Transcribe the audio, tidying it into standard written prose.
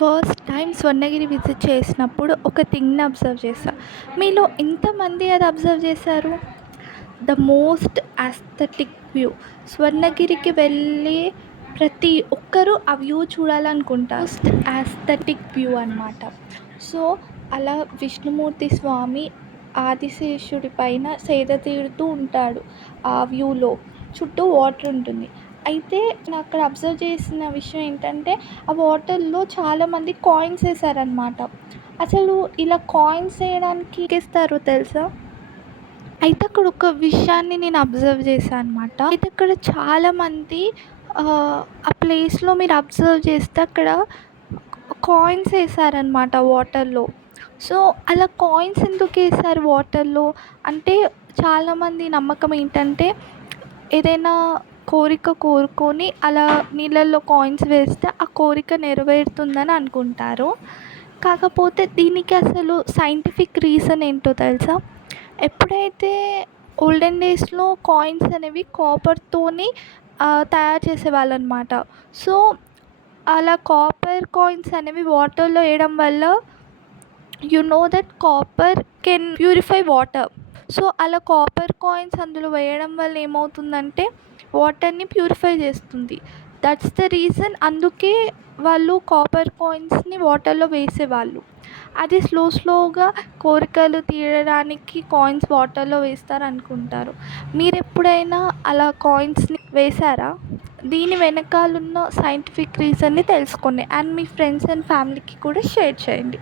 First time Swarnagiri visit చేసినప్పుడు ఒక థింగ్‌ని observe చేశా. మీలో ఎంతమంది అది అబ్జర్వ్ చేశారు? The most aesthetic view. స్వర్ణగిరికి వెళ్ళే ప్రతి ఒక్కరూ ఆ వ్యూ చూడాలనుకుంటారు. మోస్ట్ యాస్థెటిక్ వ్యూ అనమాట. సో, అలా విష్ణుమూర్తి స్వామి ఆదిశేషుడి పైన సేద తీరుతూ ఉంటాడు ఆ వ్యూలో. చుట్టూ వాటర్ ఉంటుంది. అయితే నేనక్కడ అబ్జర్వ్ చేసిన విషయం ఏంటంటే, ఆ వాటర్‌లో చాలామంది కాయిన్స్ ఏసారనమాట. అసలు ఇలా కాయిన్స్ ఏయడానికి ఎందుకేస్తారో తెలుసా? అయితే అక్కడ ఒక విషయాన్ని నేను అబ్జర్వ్ చేశా అనమాట. అయితే అక్కడ చాలామంది ఆ ప్లేస్‌లో మీరు అబ్జర్వ్ చేస్తే అక్కడ కాయిన్స్ ఏసారనమాట వాటర్‌లో. సో, అలా కాయిన్స్ ఎందుకేసారు వాటర్‌లో అంటే చాలామంది నమ్మకం ఏంటంటే, ఏదైనా కోరిక కోరుకొని అలా నీళ్ళల్లో కాయిన్స్ వేస్తే ఆ కోరిక నెరవేరుతుందని అనుకుంటారు. కాకపోతే దీనికి అసలు సైంటిఫిక్ రీజన్ ఏంటో తెలుసా? ఎప్పుడైతే ఓల్డెన్ డేస్‌లో కాయిన్స్ అనేవి కాపర్‌తోని తయారు చేసేవాళ్ళనమాట. సో, అలా కాపర్ కాయిన్స్ అనేవి వాటర్‌లో వేయడం వల్ల you know that copper can purify water. So, అలా కాపర్ కాయిన్స్ అందులో వేయడం వల్ల ఏమవుతుందంటే వాటర్‌ని ప్యూరిఫై చేస్తుంది. That's the reason. అందుకే వాళ్ళు కాపర్ కాయిన్స్‌ని వాటర్‌లో వేసేవాళ్ళు. అది స్లోగా కోరికలు తీరడానికి కాయిన్స్ వాటర్‌లో వేస్తారనుకుంటారు. మీరెప్పుడైనా అలా కాయిన్స్‌ని వేశారా? దీని వెనకాలున్న సైంటిఫిక్ రీజన్‌ని తెలుసుకోండి. అండ్ మీ ఫ్రెండ్స్ అండ్ ఫ్యామిలీకి కూడా షేర్ చేయండి.